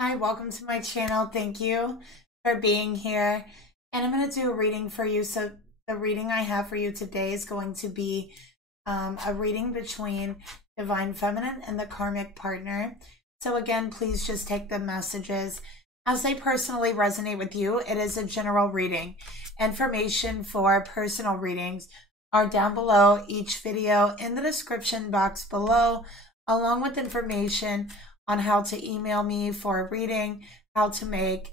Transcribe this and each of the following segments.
Hi, welcome to my channel. Thank you for being here. And I'm going to do a reading for you. So the reading I have for you today is going to be a reading between Divine Feminine and the Karmic partner. So again, please just take the messages as they personally resonate with you. It is a general reading. Information for personal readings are down below each video in the description box below, along with information on how to email me for a reading, how to make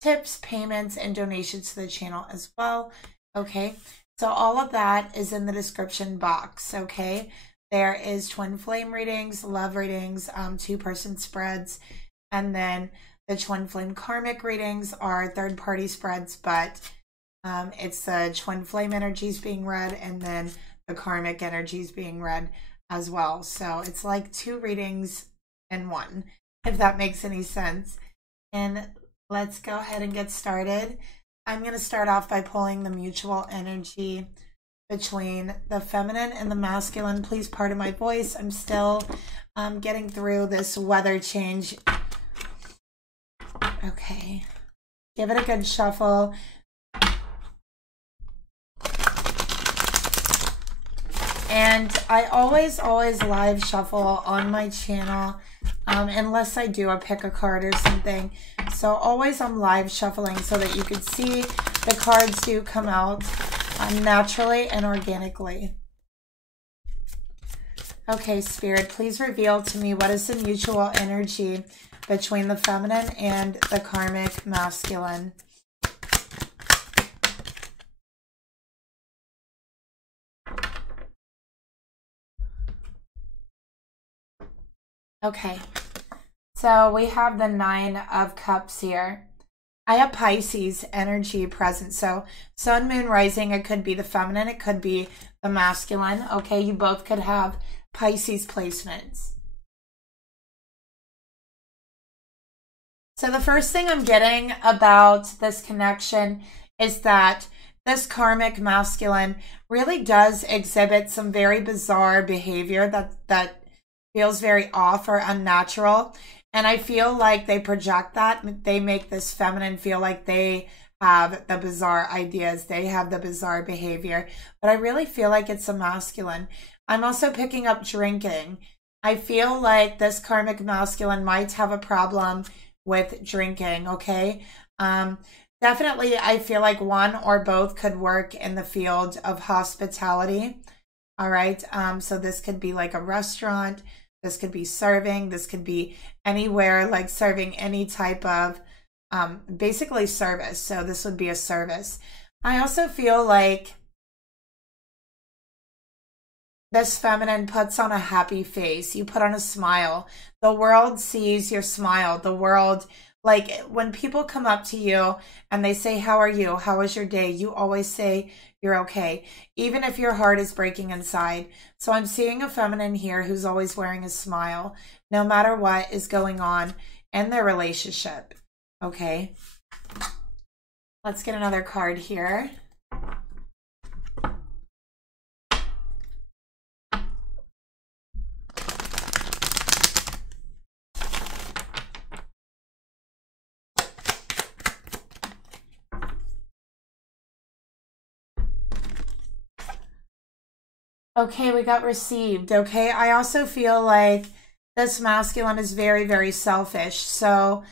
tips, payments, and donations to the channel as well. Okay, so all of that is in the description box. Okay, there is twin flame readings, love readings, two-person spreads, and then the twin flame karmic readings are third-party spreads, but it's the twin flame energies being read and then the karmic energies being read as well. So it's like two readings in one, if that makes any sense. And let's go ahead and get started. I'm going to start off by pulling the mutual energy between the feminine and the masculine. Please pardon my voice. I'm still getting through this weather change. Okay. Give it a good shuffle. And I always live shuffle on my channel, unless I do a pick a card or something. So always I'm live shuffling so that you can see the cards do come out naturally and organically. Okay, Spirit, please reveal to me what is the mutual energy between the feminine and the karmic masculine. Okay, so we have the Nine of Cups here. I have Pisces energy present. So sun, moon, rising, it could be the feminine, it could be the masculine. Okay, you both could have Pisces placements. So the first thing I'm getting about this connection is that this karmic masculine really does exhibit some very bizarre behavior that feels very off or unnatural. And I feel like they project that. They make this feminine feel like they have the bizarre ideas. They have the bizarre behavior. But I really feel like it's a masculine. I'm also picking up drinking. I feel like this karmic masculine might have a problem with drinking, okay? Definitely, I feel like one or both could work in the field of hospitality. All right, so this could be like a restaurant. This could be serving. This could be anywhere, like serving any type of basically service. So this would be a service. I also feel like this feminine puts on a happy face. You put on a smile. The world sees your smile. The world, like when people come up to you and they say, how are you? How was your day? You always say, you're okay, even if your heart is breaking inside. So I'm seeing a feminine here who's always wearing a smile, no matter what is going on in their relationship. Okay. Let's get another card here. Okay, we got received. Okay, I also feel like this masculine is very, very selfish. So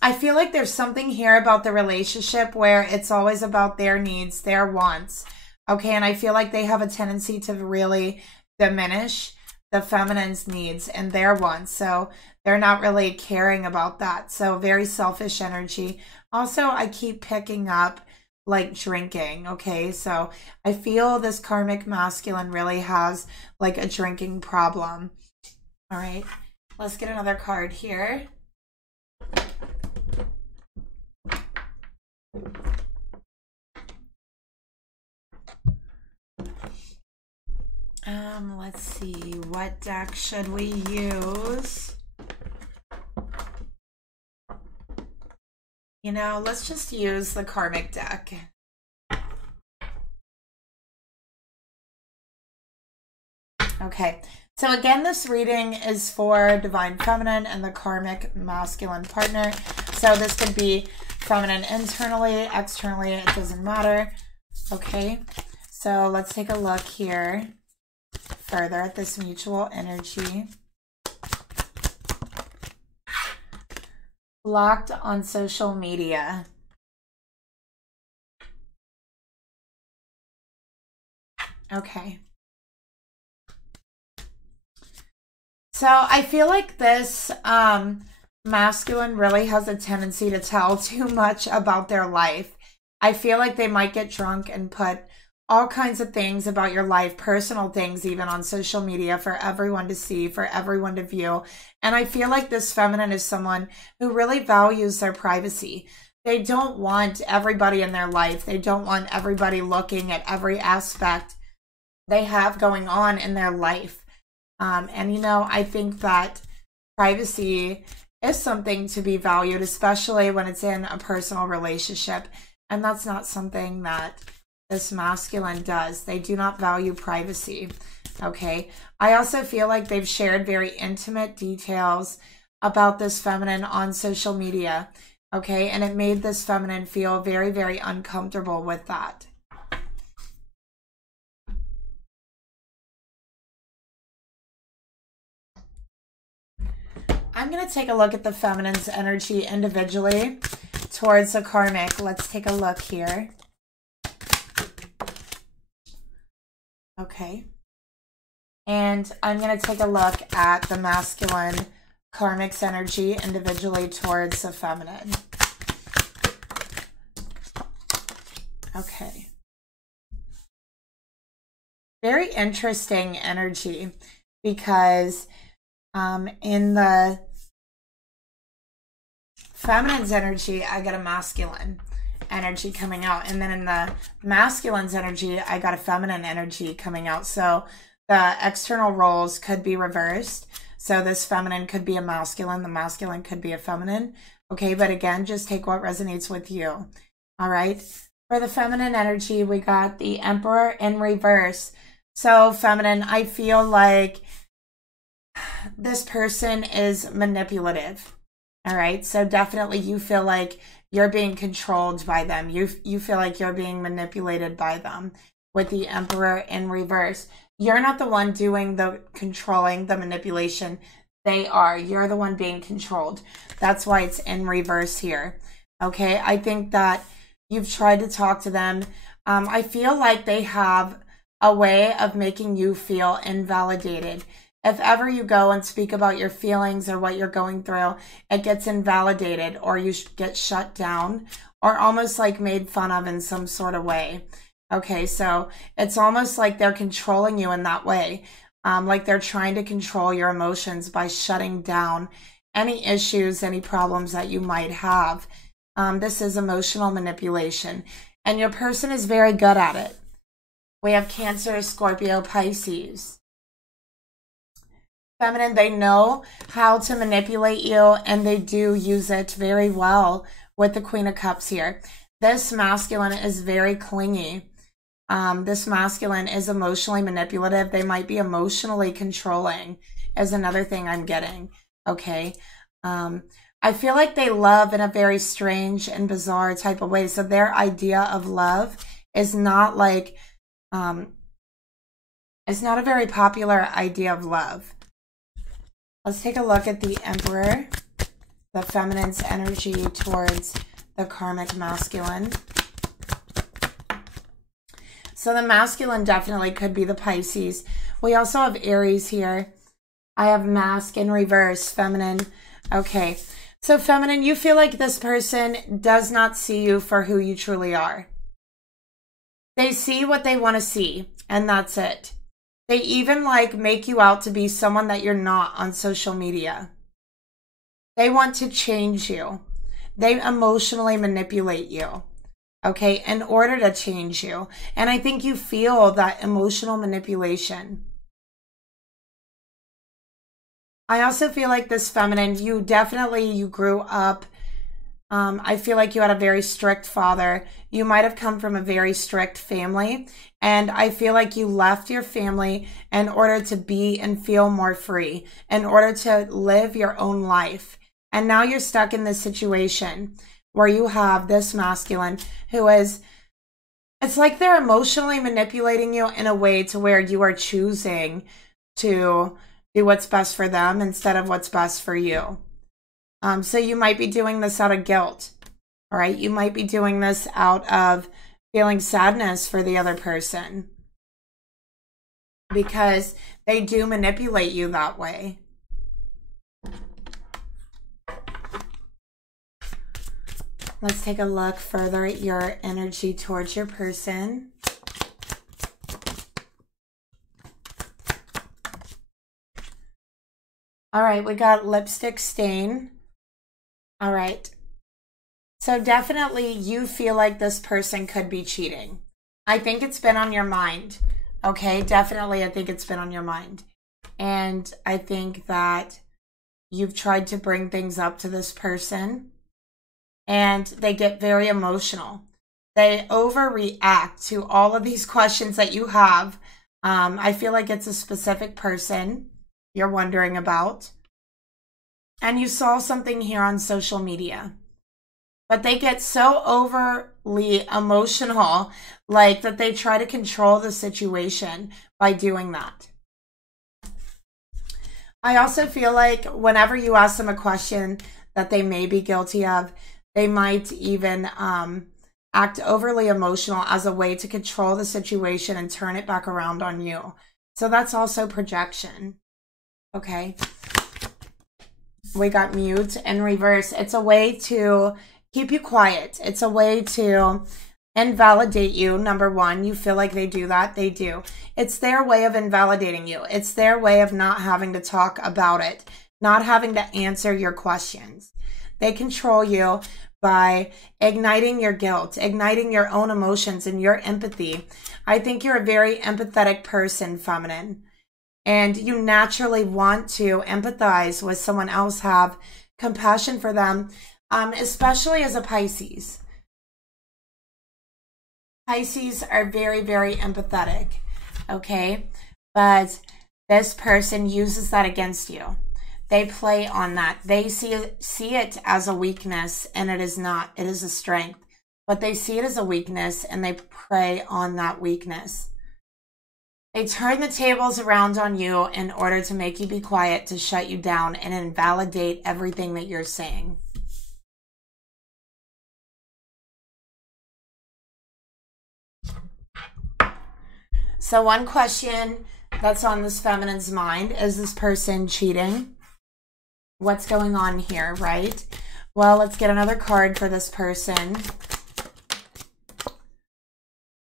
I feel like there's something here about the relationship where it's always about their needs, their wants. Okay, and I feel like they have a tendency to really diminish the feminine's needs and their wants. So they're not really caring about that. So very selfish energy. Also, I keep picking up like drinking. Okay, so I feel this karmic masculine really has like a drinking problem. All right, let's get another card here. Let's see, what deck should we use? You know, let's just use the karmic deck. Okay. So again, this reading is for Divine Feminine and the Karmic Masculine partner. So this could be feminine internally, externally, it doesn't matter. Okay. So let's take a look here further at this mutual energy. Blocked on social media. Okay. So I feel like this masculine really has a tendency to tell too much about their life. I feel like they might get drunk and put all kinds of things about your life, personal things even, on social media for everyone to see, for everyone to view. And I feel like this feminine is someone who really values their privacy. They don't want everybody in their life. They don't want everybody looking at every aspect they have going on in their life. And, you know, I think that privacy is something to be valued, especially when it's in a personal relationship. And that's not something that this masculine does. They do not value privacy. Okay. I also feel like they've shared very intimate details about this feminine on social media. Okay. And it made this feminine feel very, very uncomfortable with that. I'm going to take a look at the feminine's energy individually towards the karmic. Let's take a look here. Okay. And I'm going to take a look at the masculine karmic's energy individually towards the feminine. Okay. Very interesting energy, because in the feminine's energy, I got a masculine energy coming out. And then in the masculine's energy, I got a feminine energy coming out. So the external roles could be reversed. So this feminine could be a masculine. The masculine could be a feminine. Okay, but again, just take what resonates with you. All right. For the feminine energy, we got the Emperor in reverse. So feminine, I feel like this person is manipulative. All right. So definitely you feel like you're being controlled by them. You feel like you're being manipulated by them with the Emperor in reverse. You're not the one doing the controlling, the manipulation. They are. You're the one being controlled. That's why it's in reverse here. Okay. I think that you've tried to talk to them. I feel like they have a way of making you feel invalidated. If ever you go and speak about your feelings or what you're going through, it gets invalidated, or you get shut down, or almost like made fun of in some sort of way. Okay, so it's almost like they're controlling you in that way. Like they're trying to control your emotions by shutting down any issues, any problems that you might have. This is emotional manipulation, and your person is very good at it. We have Cancer, Scorpio, Pisces. Feminine, they know how to manipulate you, and they do use it very well with the Queen of Cups here. This masculine is very clingy. This masculine is emotionally manipulative. They might be emotionally controlling, is another thing I'm getting. Okay. I feel like they love in a very strange and bizarre type of way. So their idea of love is not like, it's not a very popular idea of love. Let's take a look at the Emperor, the feminine's energy towards the karmic masculine. So the masculine definitely could be the Pisces. We also have Aries here. I have Mask in reverse, feminine. Okay, so feminine, you feel like this person does not see you for who you truly are. They see what they want to see, and that's it. They even like make you out to be someone that you're not on social media. They want to change you. They emotionally manipulate you, okay, in order to change you. And I think you feel that emotional manipulation. I also feel like this feminine, you grew up I feel like you had a very strict father. You might have come from a very strict family. And I feel like you left your family in order to be and feel more free, in order to live your own life. And now you're stuck in this situation where you have this masculine who is, it's like they're emotionally manipulating you in a way to where you are choosing to do what's best for them instead of what's best for you. So you might be doing this out of guilt, all right? You might be doing this out of feeling sadness for the other person because they do manipulate you that way. Let's take a look further at your energy towards your person. All right, we got lipstick stain. All right. So definitely you feel like this person could be cheating. I think it's been on your mind. Okay, definitely I think it's been on your mind. And I think that you've tried to bring things up to this person and they get very emotional. They overreact to all of these questions that you have. I feel like it's a specific person you're wondering about. And you saw something here on social media. But they get so overly emotional, like that they try to control the situation by doing that. I also feel like whenever you ask them a question that they may be guilty of, they might even act overly emotional as a way to control the situation and turn it back around on you. So that's also projection. Okay. We got mute and reverse. It's a way to keep you quiet. It's a way to invalidate you. Number one, you feel like they do that. They do. It's their way of invalidating you. It's their way of not having to talk about it, not having to answer your questions. They control you by igniting your guilt, igniting your own emotions and your empathy. I think you're a very empathetic person, feminine. And you naturally want to empathize with someone else, have compassion for them, especially as a Pisces. Pisces are very, very empathetic, okay? But this person uses that against you. They play on that. They see it as a weakness, and it is not. It is a strength. But they see it as a weakness, and they prey on that weakness. They turn the tables around on you in order to make you be quiet, to shut you down, and invalidate everything that you're saying. So one question that's on this feminine's mind, is this person cheating? What's going on here, right? Well, let's get another card for this person.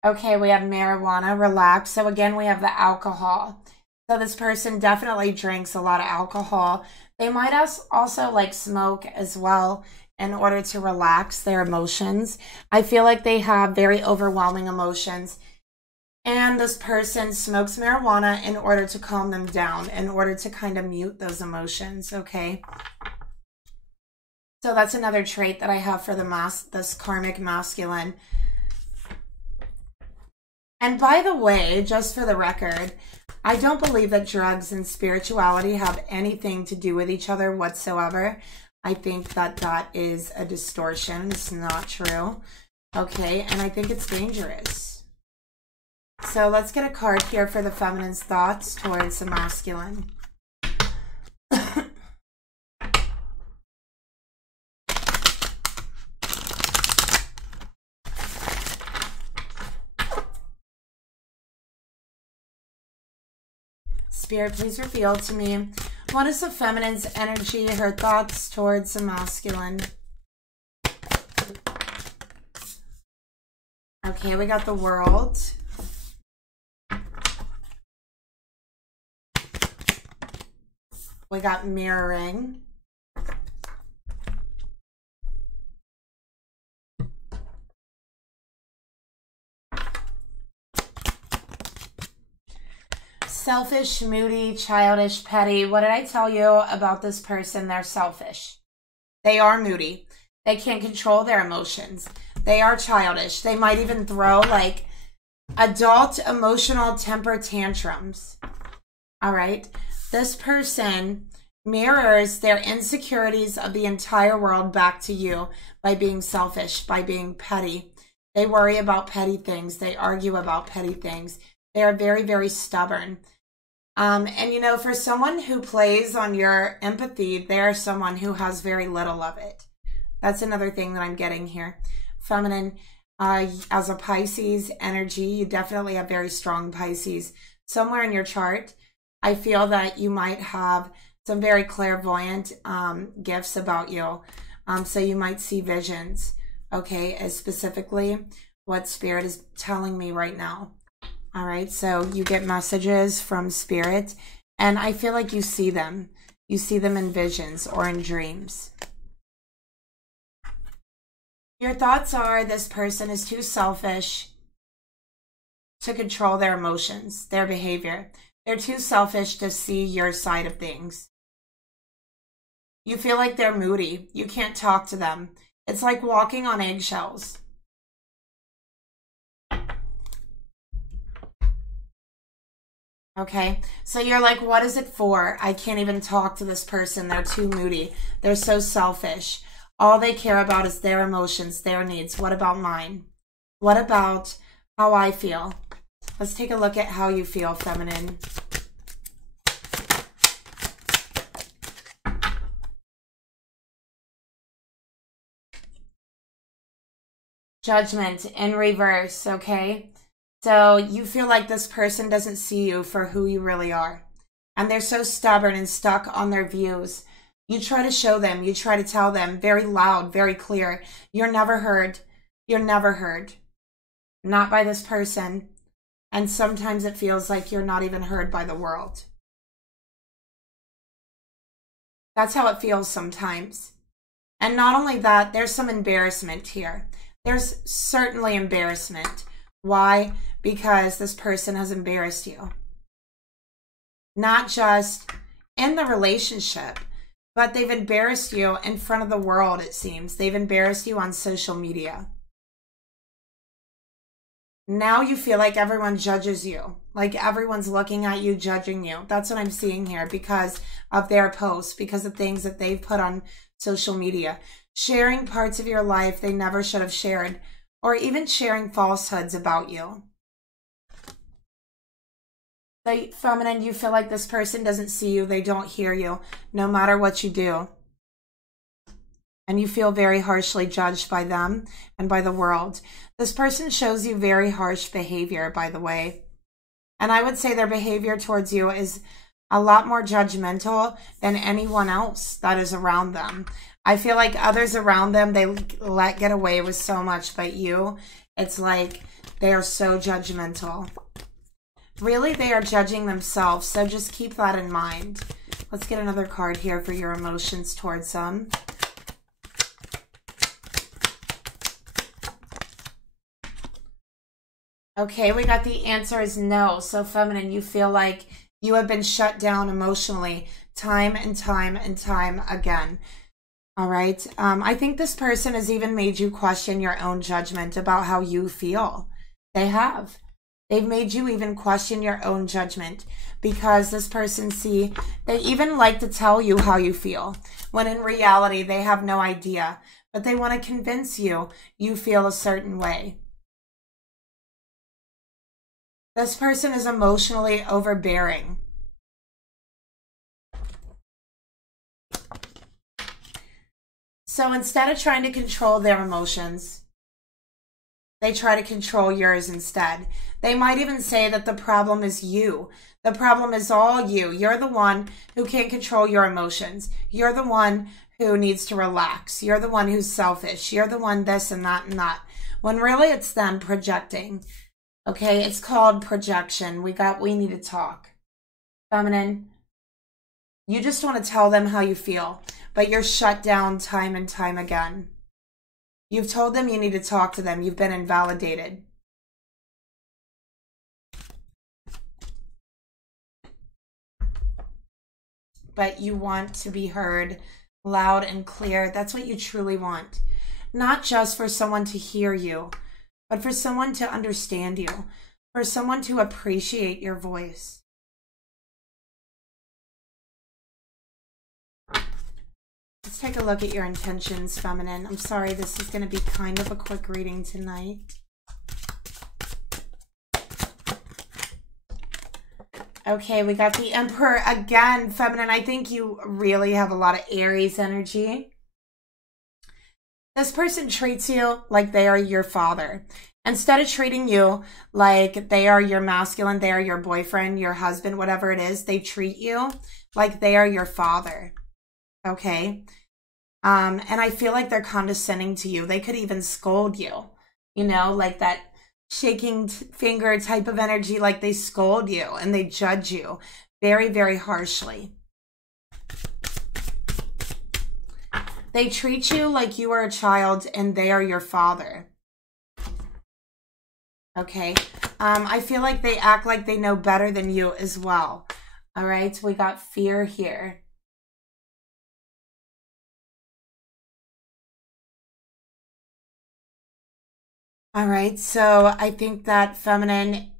Okay, we have marijuana, relax. So again, we have the alcohol. So this person definitely drinks a lot of alcohol. They might also like smoke as well in order to relax their emotions. I feel like they have very overwhelming emotions. And this person smokes marijuana in order to calm them down, in order to kind of mute those emotions, okay? So that's another trait that I have for this karmic masculine. And by the way, just for the record, I don't believe that drugs and spirituality have anything to do with each other whatsoever. I think that that is a distortion. It's not true. Okay, and I think it's dangerous. So let's get a card here for the feminine's thoughts towards the masculine. Spirit, please reveal to me, what is the feminine's energy, her thoughts towards the masculine? Okay, we got the World. We got mirroring. Selfish, moody, childish, petty. What did I tell you about this person? They're selfish. They are moody. They can't control their emotions. They are childish. They might even throw like adult emotional temper tantrums. All right. This person mirrors their insecurities of the entire world back to you by being selfish, by being petty. They worry about petty things. They argue about petty things. They are very, very stubborn. And you know, for someone who plays on your empathy, they're someone who has very little of it. That's another thing that I'm getting here. Feminine, as a Pisces energy, you definitely have very strong Pisces. Somewhere in your chart, I feel that you might have some very clairvoyant gifts about you. So you might see visions, okay, as specifically what Spirit is telling me right now. All right, so you get messages from Spirit, and I feel like you see them. You see them in visions or in dreams. Your thoughts are this person is too selfish to control their emotions, their behavior. They're too selfish to see your side of things. You feel like they're moody. You can't talk to them. It's like walking on eggshells. Okay, so you're like, what is it for? I can't even talk to this person. They're too moody. They're so selfish. All they care about is their emotions, their needs. What about mine? What about how I feel? Let's take a look at how you feel, feminine. Judgment in reverse, okay? So you feel like this person doesn't see you for who you really are. And they're so stubborn and stuck on their views. You try to show them, you try to tell them very loud, very clear. You're never heard. You're never heard. Not by this person. And sometimes it feels like you're not even heard by the world. That's how it feels sometimes. And not only that, there's some embarrassment here. There's certainly embarrassment. Why? Because this person has embarrassed you. Not just in the relationship, but they've embarrassed you in front of the world, it seems. They've embarrassed you on social media. Now you feel like everyone judges you. Like everyone's looking at you, judging you. That's what I'm seeing here because of their posts, because of things that they've put on social media. Sharing parts of your life they never should have shared. Or even sharing falsehoods about you. So, feminine, you feel like this person doesn't see you. They don't hear you, no matter what you do. And you feel very harshly judged by them and by the world. This person shows you very harsh behavior, by the way. And I would say their behavior towards you is a lot more judgmental than anyone else that is around them. I feel like others around them, they let get away with so much, but you, it's like they are so judgmental. Really, they are judging themselves, so just keep that in mind. Let's get another card here for your emotions towards them. Okay, we got the answer is no. So feminine, you feel like you have been shut down emotionally time and time and time again. All right. I think this person has even made you question your own judgment about how you feel. They have. They've made you even question your own judgment because this person, see, they even like to tell you how you feel when in reality they have no idea, but they want to convince you you feel a certain way. This person is emotionally overbearing. So instead of trying to control their emotions, they try to control yours instead. They might even say that the problem is you. The problem is all you. You're the one who can't control your emotions. You're the one who needs to relax. You're the one who's selfish. You're the one this and that and that. When really it's them projecting. Okay, it's called projection. We need to talk. Feminine, you just want to tell them how you feel, but you're shut down time and time again. You've told them you need to talk to them. You've been invalidated. But you want to be heard loud and clear. That's what you truly want. not just for someone to hear you, but for someone to understand you, for someone to appreciate your voice. Let's take a look at your intentions, feminine. I'm sorry, this is going to be kind of a quick reading tonight. Okay, we got the Emperor again, feminine. I think you really have a lot of Aries energy. This person treats you like they are your father. Instead of treating you like they are your masculine, they are your boyfriend, your husband, whatever it is, they treat you like they are your father. Okay? And I feel like they're condescending to you. They could even scold you, you know, like that shaking finger type of energy, like they scold you and they judge you very, very harshly. They treat you like you are a child and they are your father. Okay. I feel like they act like they know better than you as well. All right. We got fear here. All right, so I think that, feminine,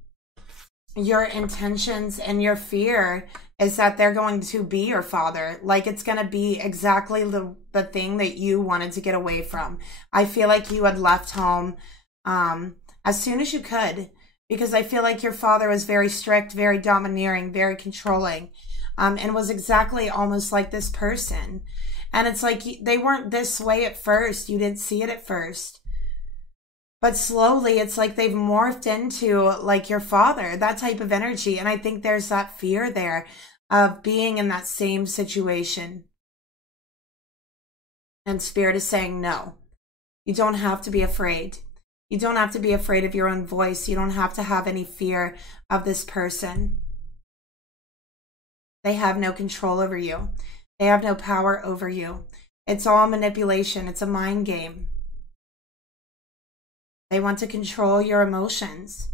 your intentions and your fear is that they're going to be your father. Like it's going to be exactly the thing that you wanted to get away from. I feel like you had left home as soon as you could, because I feel like your father was very strict, very domineering, very controlling, and was exactly almost like this person. And it's like they weren't this way at first. You didn't see it at first. But slowly, it's like they've morphed into like your father, that type of energy. And I think there's that fear there of being in that same situation. And Spirit is saying, no, you don't have to be afraid. You don't have to be afraid of your own voice. You don't have to have any fear of this person. They have no control over you. They have no power over you. It's all manipulation. It's a mind game. They want to control your emotions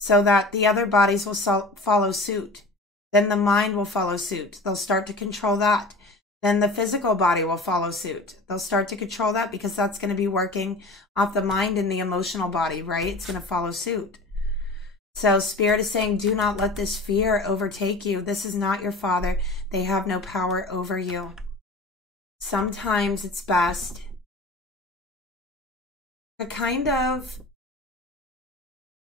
so that the other bodies will follow suit. Then the mind will follow suit. They'll start to control that. Then the physical body will follow suit. They'll start to control that because that's going to be working off the mind and the emotional body, right? It's going to follow suit. So Spirit is saying, do not let this fear overtake you. This is not your father. They have no power over you. Sometimes it's best to kind of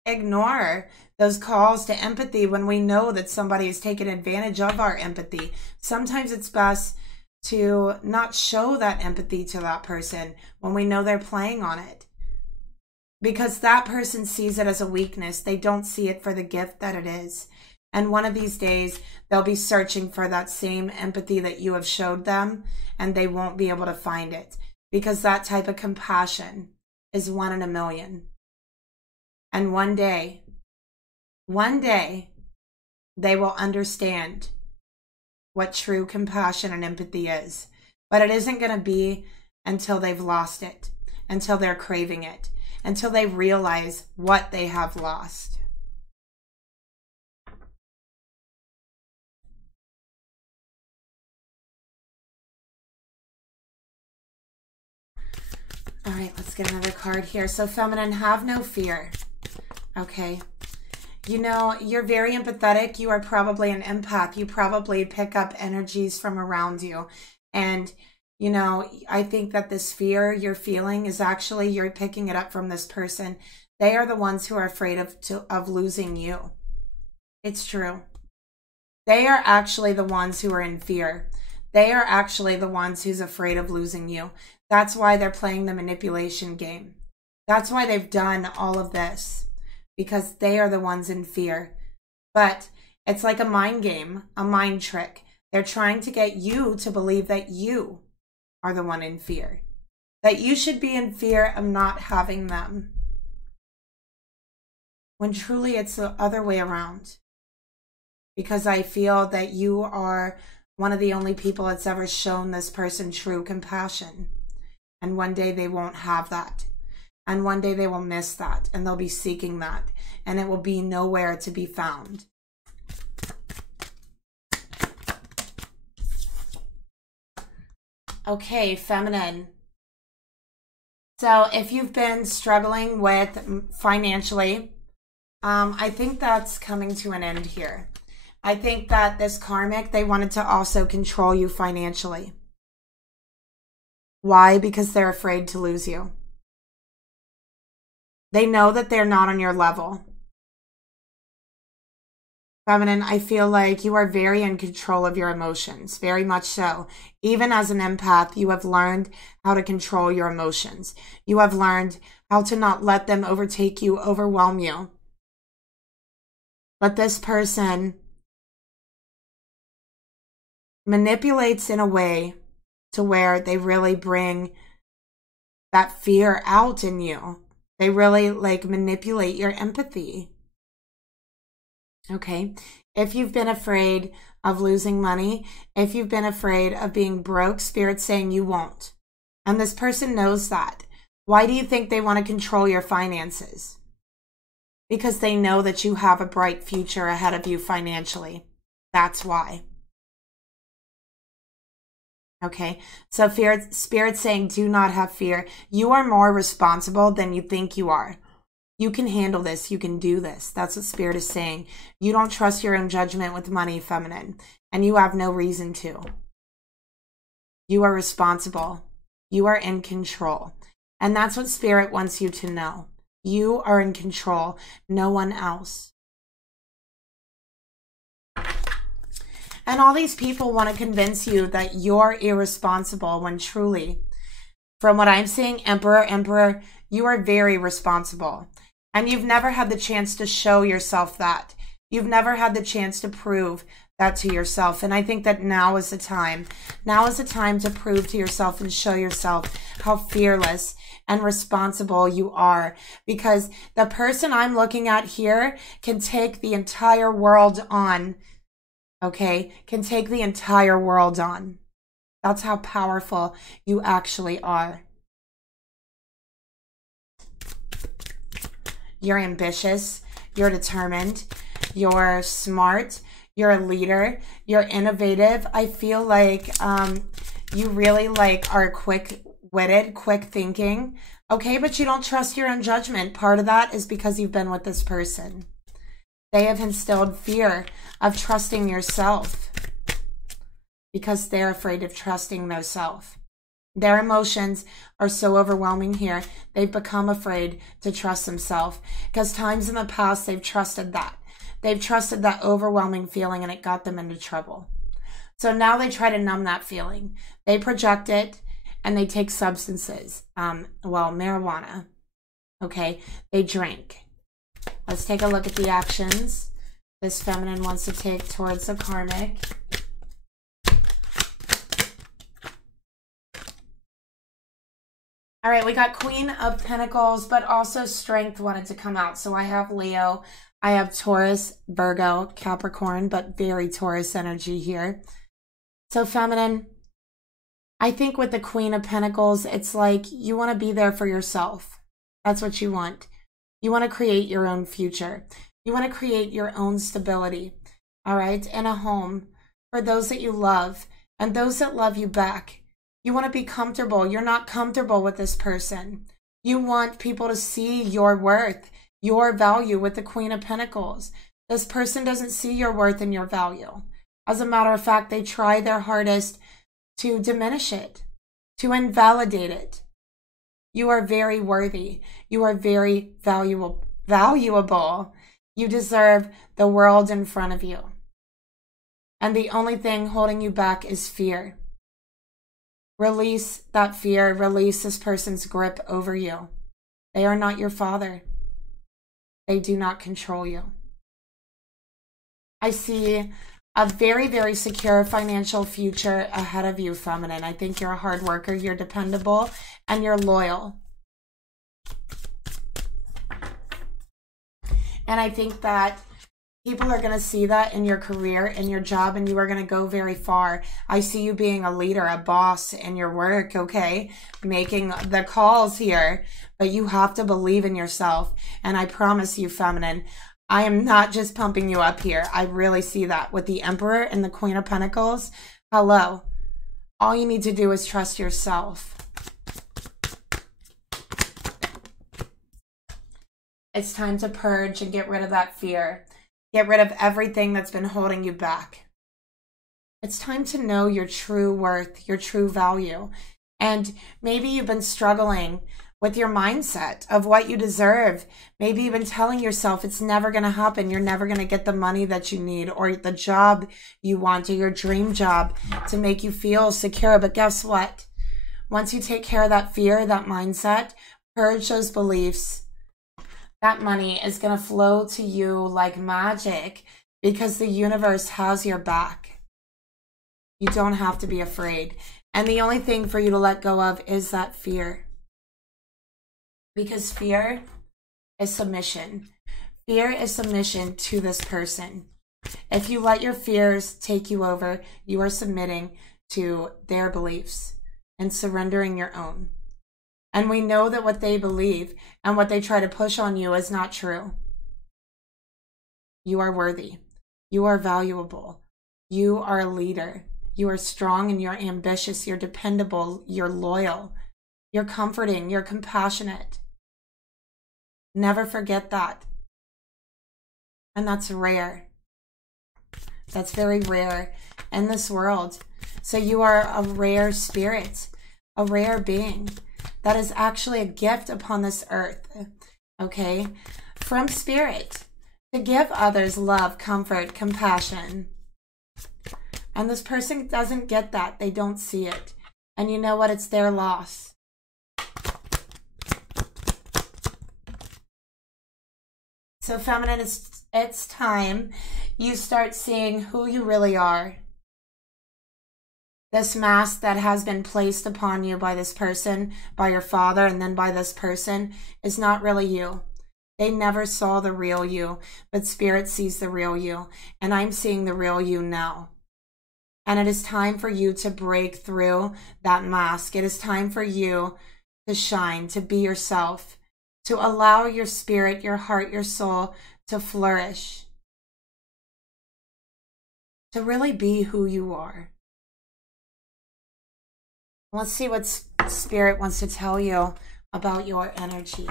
ignore those calls to empathy when we know that somebody is taking advantage of our empathy. Sometimes it's best to not show that empathy to that person when we know they're playing on it, because that person sees it as a weakness. They don't see it for the gift that it is. And one of these days, they'll be searching for that same empathy that you have showed them, and they won't be able to find it, because that type of compassion is 1 in a million. And one day, they will understand what true compassion and empathy is. But it isn't going to be until they've lost it, until they're craving it, until they realize what they have lost. All right, let's get another card here. So feminine, have no fear. Okay. You know, you're very empathetic. You are probably an empath. You probably pick up energies from around you. And, you know, I think that this fear you're feeling is actually, you're picking it up from this person. They are the ones who are afraid of losing you. It's true. They are actually the ones who are in fear. They are actually the ones who's afraid of losing you. That's why they're playing the manipulation game. That's why they've done all of this, because they are the ones in fear. But it's like a mind game, a mind trick. They're trying to get you to believe that you are the one in fear, that you should be in fear of not having them, when truly it's the other way around. Because I feel that you are one of the only people that's ever shown this person true compassion. And one day they won't have that. And one day they will miss that. And they'll be seeking that. And it will be nowhere to be found. Okay, feminine. So if you've been struggling with financially, I think that's coming to an end here. I think that this karmic, they wanted to also control you financially. Why? Because they're afraid to lose you. They know that they're not on your level. Feminine, I feel like you are very in control of your emotions, very much so. Even as an empath, you have learned how to control your emotions. You have learned how to not let them overtake you, overwhelm you. But this person manipulates in a way to where they really bring that fear out in you. They really like manipulate your empathy. Okay, if you've been afraid of losing money, if you've been afraid of being broke, Spirit's saying you won't. And this person knows that. Why do you think they want to control your finances? Because they know that you have a bright future ahead of you financially. That's why. Okay, so Spirit's saying do not have fear. You are more responsible than you think you are. You can handle this. You can do this. That's what Spirit is saying. You don't trust your own judgment with money, feminine, and you have no reason to. You are responsible. You are in control. And that's what Spirit wants you to know. You are in control, no one else. And all these people want to convince you that you're irresponsible when truly, from what I'm seeing, Emperor, you are very responsible. And you've never had the chance to show yourself that. You've never had the chance to prove that to yourself. And I think that now is the time. Now is the time to prove to yourself and show yourself how fearless and responsible you are. Because the person I'm looking at here can take the entire world on. Okay? Can take the entire world on. That's how powerful you actually are. You're ambitious, you're determined, you're smart, you're a leader, you're innovative. I feel like you really are quick-witted, quick thinking. Okay, but you don't trust your own judgment. Part of that is because you've been with this person. They have instilled fear of trusting yourself because they're afraid of trusting themselves. Their emotions are so overwhelming here. They've become afraid to trust themselves because times in the past they've trusted that. They've trusted that overwhelming feeling and it got them into trouble. So now they try to numb that feeling. They project it and they take substances. Marijuana. Okay, they drink. Let's take a look at the actions this feminine wants to take towards the karmic. All right, we got Queen of Pentacles, but also Strength wanted to come out. So I have Leo, I have Taurus, Virgo, Capricorn, but very Taurus energy here. So feminine, I think with the Queen of Pentacles, it's like you want to be there for yourself. That's what you want. You want to create your own future. You want to create your own stability, all right, in a home for those that you love and those that love you back. You want to be comfortable. You're not comfortable with this person. You want people to see your worth, your value with the Queen of Pentacles. This person doesn't see your worth and your value. As a matter of fact, they try their hardest to diminish it, to invalidate it. You are very worthy. You are very valuable. You deserve the world in front of you. And the only thing holding you back is fear. Release that fear. Release this person's grip over you. They are not your father. They do not control you. I see a very, very secure financial future ahead of you, feminine. I think you're a hard worker, you're dependable, and you're loyal. And I think that people are going to see that in your career, in your job, and you are going to go very far. I see you being a leader, a boss in your work, okay? Making the calls here. But you have to believe in yourself. And I promise you, feminine, I am not just pumping you up here. I really see that with the Emperor and the Queen of Pentacles. Hello. All you need to do is trust yourself. It's time to purge and get rid of that fear. Get rid of everything that's been holding you back. It's time to know your true worth, your true value. And maybe you've been struggling with your mindset of what you deserve. Maybe you've been telling yourself it's never going to happen. You're never going to get the money that you need, or the job you want, or your dream job to make you feel secure. But guess what? Once you take care of that fear, that mindset, purge those beliefs, that money is going to flow to you like magic, because the universe has your back. You don't have to be afraid. And the only thing for you to let go of is that fear. Because fear is submission. Fear is submission to this person. If you let your fears take you over, you are submitting to their beliefs and surrendering your own. And we know that what they believe and what they try to push on you is not true. You are worthy. You are valuable. You are a leader. You are strong and you're ambitious. You're dependable. You're loyal. You're comforting. You're compassionate. Never forget that. And that's rare. That's very rare in this world. So you are a rare spirit, a rare being that is actually a gift upon this earth, okay? From spirit, to give others love, comfort, compassion. And this person doesn't get that. They don't see it. And you know what? It's their loss. So feminine, it's time you start seeing who you really are. This mask that has been placed upon you by this person, by your father, and then by this person is not really you. They never saw the real you, but spirit sees the real you. And I'm seeing the real you now. And it is time for you to break through that mask. It is time for you to shine, to be yourself, to allow your spirit, your heart, your soul to flourish, to really be who you are. Let's see what spirit wants to tell you about your energy.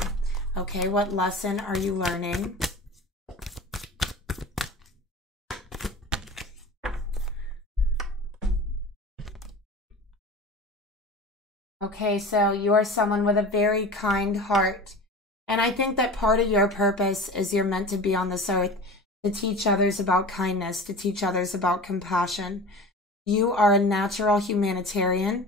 Okay, what lesson are you learning? Okay, so you are someone with a very kind heart. And I think that part of your purpose is you're meant to be on this earth to teach others about kindness, to teach others about compassion. You are a natural humanitarian.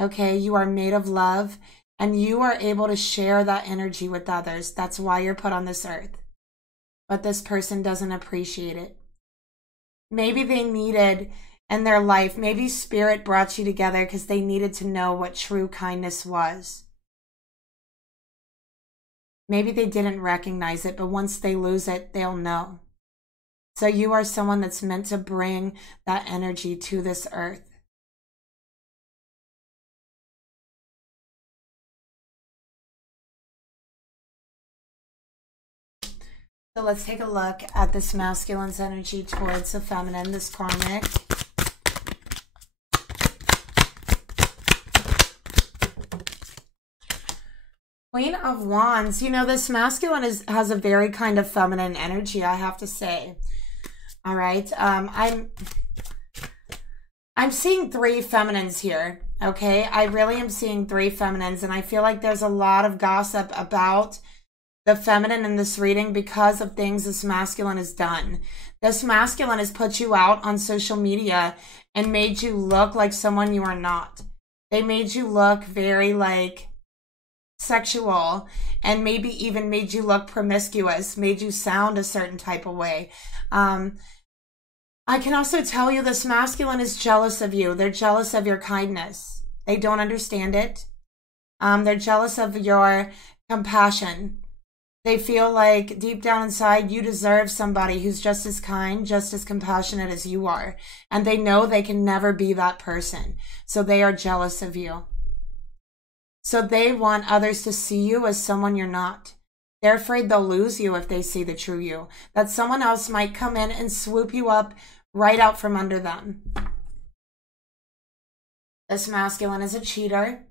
Okay, you are made of love, and you are able to share that energy with others. That's why you're put on this earth. But this person doesn't appreciate it. Maybe they needed in their life, maybe spirit brought you together because they needed to know what true kindness was. Maybe they didn't recognize it, but once they lose it, they'll know. So you are someone that's meant to bring that energy to this earth. So let's take a look at this masculine's energy towards the feminine, this karmic. Queen of Wands. You know, this masculine has a very kind of feminine energy, I have to say. All right. I'm seeing three feminines here. Okay. I really am seeing three feminines, and I feel like there's a lot of gossip about the feminine in this reading because of things this masculine has done. This masculine has put you out on social media and made you look like someone you are not. They made you look very like sexual, and maybe even made you look promiscuous, made you sound a certain type of way. I can also tell you this masculine is jealous of you. They're jealous of your kindness. They don't understand it. They're jealous of your compassion. They feel like deep down inside you deserve somebody who's just as kind, just as compassionate as you are. And they know they can never be that person. So they are jealous of you. So they want others to see you as someone you're not. They're afraid they'll lose you if they see the true you. That someone else might come in and swoop you up right out from under them. This masculine is a cheater.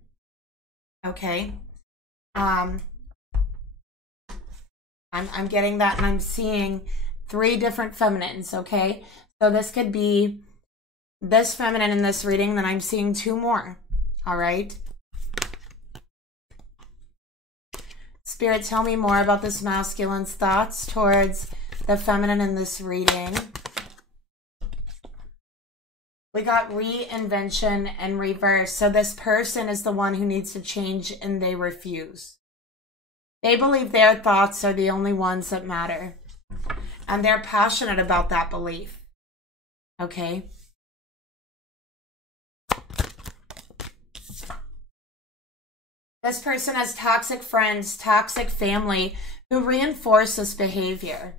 Okay. I'm getting that, and I'm seeing 3 different feminines, okay? So this could be this feminine in this reading, then I'm seeing 2 more, all right? Spirit, tell me more about this masculine's thoughts towards the feminine in this reading. We got reinvention and reverse. So this person is the one who needs to change, and they refuse. They believe their thoughts are the only ones that matter. And they're passionate about that belief. Okay? This person has toxic friends, toxic family who reinforce this behavior.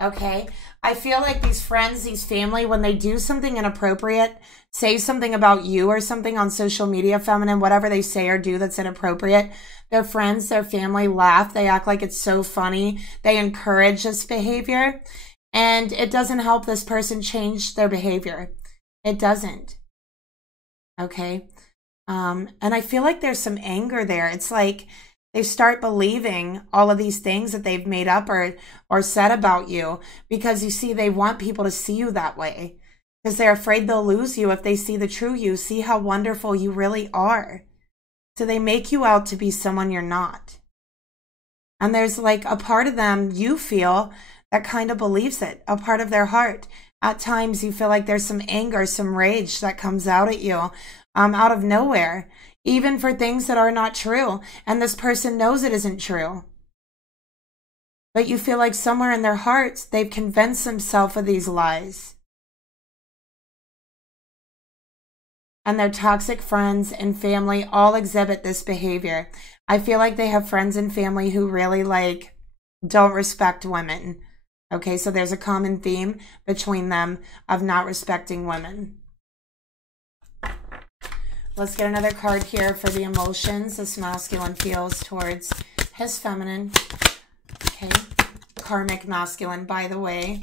Okay? I feel like these friends, these family, when they do something inappropriate, say something about you or something on social media, feminine, whatever they say or do that's inappropriate, their friends, their family laugh. They act like it's so funny. They encourage this behavior. And it doesn't help this person change their behavior. It doesn't. Okay? And I feel like there's some anger there. It's like they start believing all of these things that they've made up or said about you, because you see, they want people to see you that way because they're afraid they'll lose you if they see the true you, see how wonderful you really are. So they make you out to be someone you're not. And there's like a part of them, you feel, that kind of believes it, a part of their heart. At times you feel like there's some anger, some rage that comes out at you out of nowhere, even for things that are not true. And this person knows it isn't true. But you feel like somewhere in their hearts, they've convinced themselves of these lies. And their toxic friends and family all exhibit this behavior. I feel like they have friends and family who really don't respect women. Okay, so there's a common theme between them of not respecting women. Let's get another card here for the emotions this masculine feels towards his feminine. Okay, karmic masculine, by the way.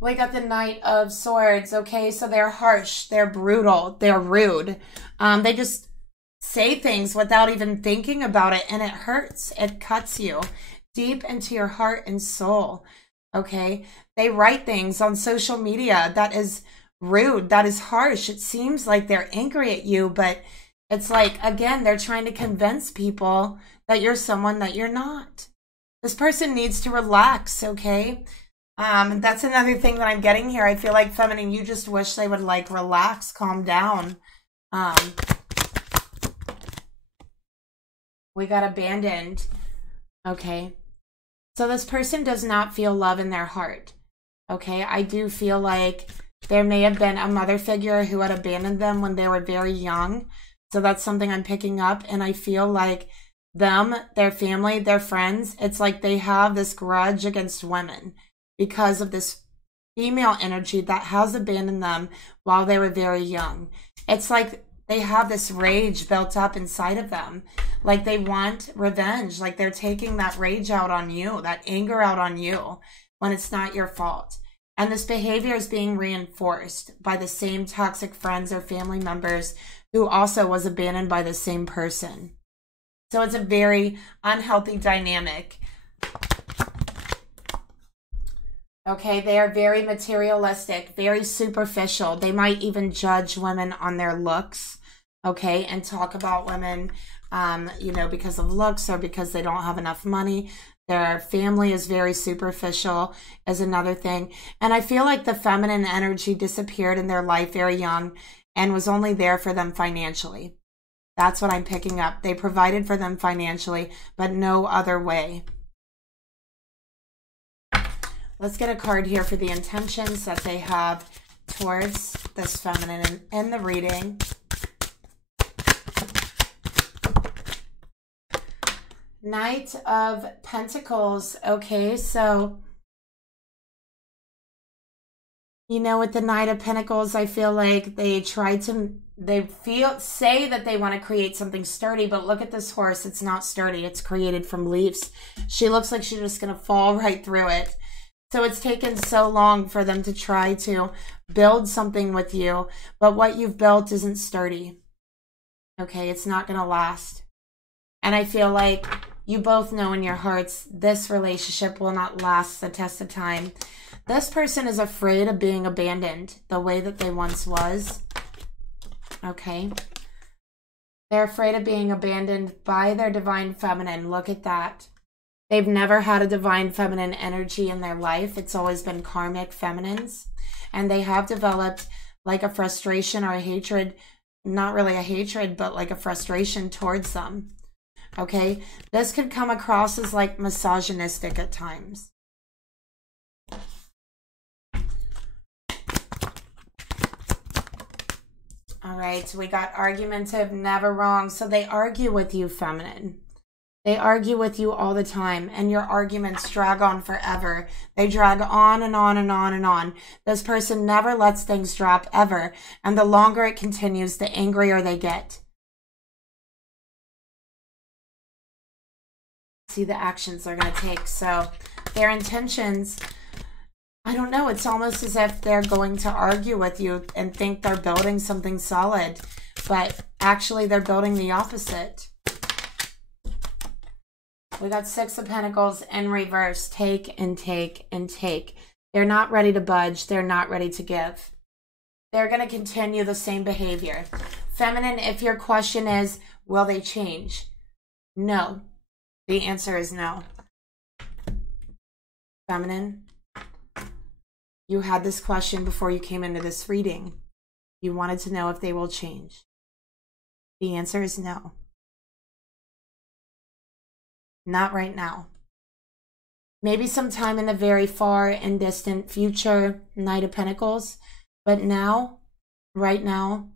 We got the Knight of Swords, okay? So they're harsh, they're brutal, they're rude. They just say things without even thinking about it, and it hurts. It cuts you deep into your heart and soul, okay? They write things on social media that is rude, that is harsh. It seems like they're angry at you, but it's like, again, they're trying to convince people that you're someone that you're not. This person needs to relax, okay? That's another thing that I'm getting here. I feel like, feminine, you just wish they would relax, calm down. We got abandoned. Okay. So this person does not feel love in their heart. Okay. I do feel like there may have been a mother figure who had abandoned them when they were very young. So that's something I'm picking up. And I feel like them, their family, their friends, it's like they have this grudge against women because of this female energy that has abandoned them while they were very young. It's like they have this rage built up inside of them. Like they want revenge. Like they're taking that rage out on you, that anger out on you when it's not your fault. And this behavior is being reinforced by the same toxic friends or family members who also was abandoned by the same person. So it's a very unhealthy dynamic. Okay, they are very materialistic, very superficial. They might even judge women on their looks, okay, and talk about women, because of looks or because they don't have enough money. Their family is very superficial is another thing. And I feel like the feminine energy disappeared in their life very young and was only there for them financially. That's what I'm picking up. They provided for them financially, but no other way. Let's get a card here for the intentions that they have towards this feminine in the reading. Knight of Pentacles. Okay, so, with the Knight of Pentacles, I feel like they say that they want to create something sturdy, but look at this horse. It's not sturdy. It's created from leaves. She looks like she's just going to fall right through it. So it's taken so long for them to try to build something with you, but what you've built isn't sturdy. Okay, it's not going to last. And I feel like You both know in your hearts this relationship will not last the test of time. This person is afraid of being abandoned the way that they once was. Okay. They're afraid of being abandoned by their divine feminine. Look at that. They've never had a divine feminine energy in their life. It's always been karmic feminines. And they have developed like a frustration or a hatred, not really a hatred, but like a frustration towards them. Okay? This could come across as like misogynistic at times. All right, we got argumentative, never wrong. So they argue with you, feminine. They argue with you all the time, and your arguments drag on forever. They drag on and on and on and on. This person never lets things drop, ever. And the longer it continues, the angrier they get. See the actions they're going to take. So their intentions, I don't know, it's almost as if they're going to argue with you and think they're building something solid, but actually they're building the opposite. We got Six of Pentacles in reverse. Take and take and take. They're not ready to budge. They're not ready to give. They're going to continue the same behavior. Feminine, if your question is, will they change? No. The answer is no. Feminine, you had this question before you came into this reading. You wanted to know if they will change. The answer is no. Not right now. Maybe sometime in the very far and distant future, Knight of Pentacles. But now, right now,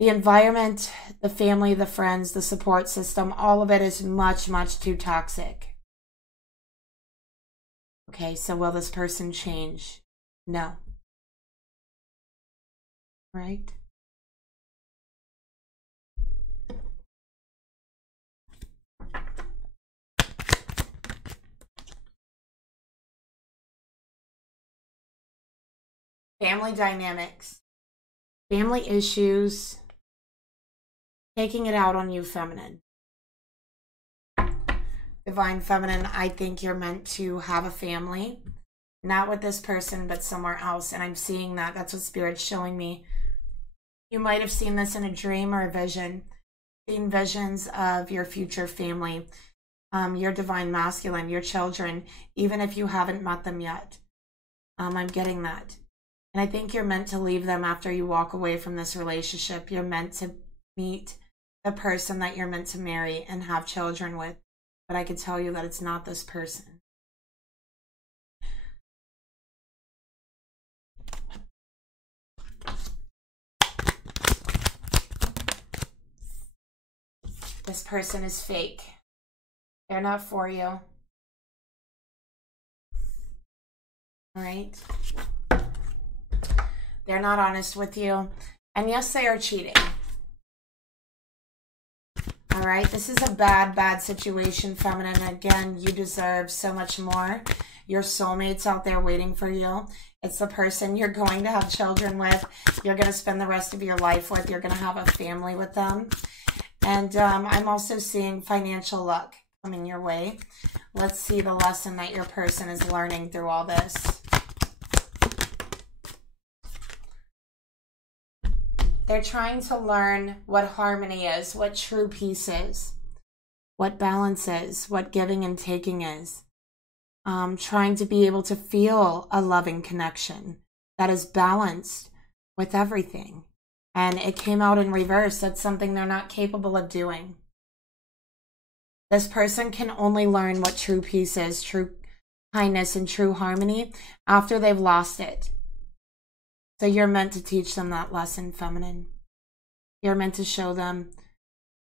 the environment, the family, the friends, the support system, all of it is much, much too toxic. Okay, so will this person change? No. Right? Family dynamics, family issues, taking it out on you, feminine. Divine feminine, I think you're meant to have a family, not with this person, but somewhere else. And I'm seeing that. That's what Spirit's showing me. You might have seen this in a dream or a vision, seen visions of your future family, your divine masculine, your children, even if you haven't met them yet. I'm getting that. And I think you're meant to leave them after you walk away from this relationship. You're meant to meet the person that you're meant to marry and have children with. But I could tell you that it's not this person. This person is fake. They're not for you. All right? They're not honest with you. And yes, they are cheating. All right, this is a bad, bad situation, feminine. Again, you deserve so much more. Your soulmate's out there waiting for you. It's the person you're going to have children with. You're going to spend the rest of your life with. You're going to have a family with them. And I'm also seeing financial luck coming your way. Let's see the lesson that your person is learning through all this. They're trying to learn what harmony is, what true peace is, what balance is, what giving and taking is. Trying to be able to feel a loving connection that is balanced with everything. And it came out in reverse. That's something they're not capable of doing. This person can only learn what true peace is, true kindness, and true harmony after they've lost it. So you're meant to teach them that lesson, feminine. You're meant to show them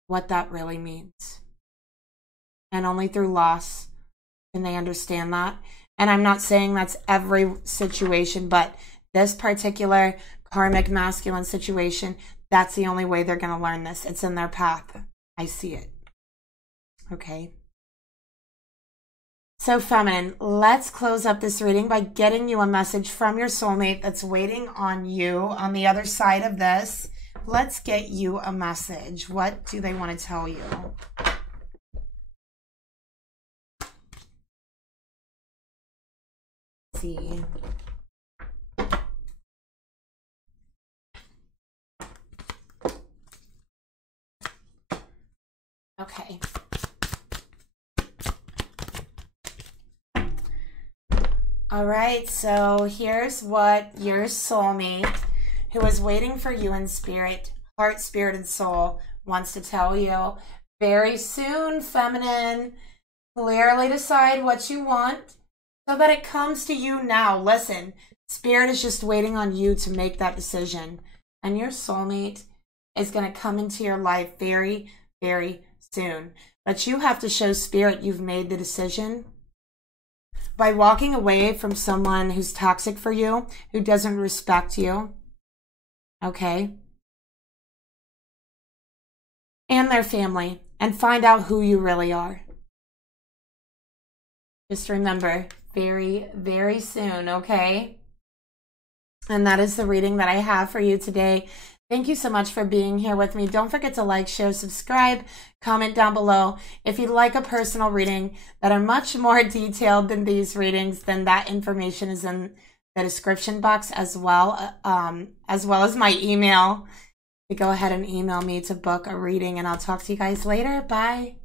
what that really means. And only through loss can they understand that. And I'm not saying that's every situation, but this particular karmic masculine situation, that's the only way they're going to learn this. It's in their path. I see it. Okay. So feminine, let's close up this reading by getting you a message from your soulmate that's waiting on you on the other side of this. Let's get you a message. What do they want to tell you? see. Okay. All right, so here's what your soulmate, who is waiting for you in spirit, heart, spirit, and soul, wants to tell you. Very soon, feminine, clearly decide what you want so that it comes to you now. Listen, spirit is just waiting on you to make that decision. And your soulmate is going to come into your life very, very soon. But you have to show spirit you've made the decision by walking away from someone who's toxic for you, who doesn't respect you, okay? And their family, and find out who you really are. Just remember, very, very soon, okay? And that is the reading that I have for you today. Thank you so much for being here with me. Don't forget to like, share, subscribe, comment down below. If you'd like a personal reading that are much more detailed than these readings, then that information is in the description box as well as my email. You go ahead and email me to book a reading, and I'll talk to you guys later. Bye.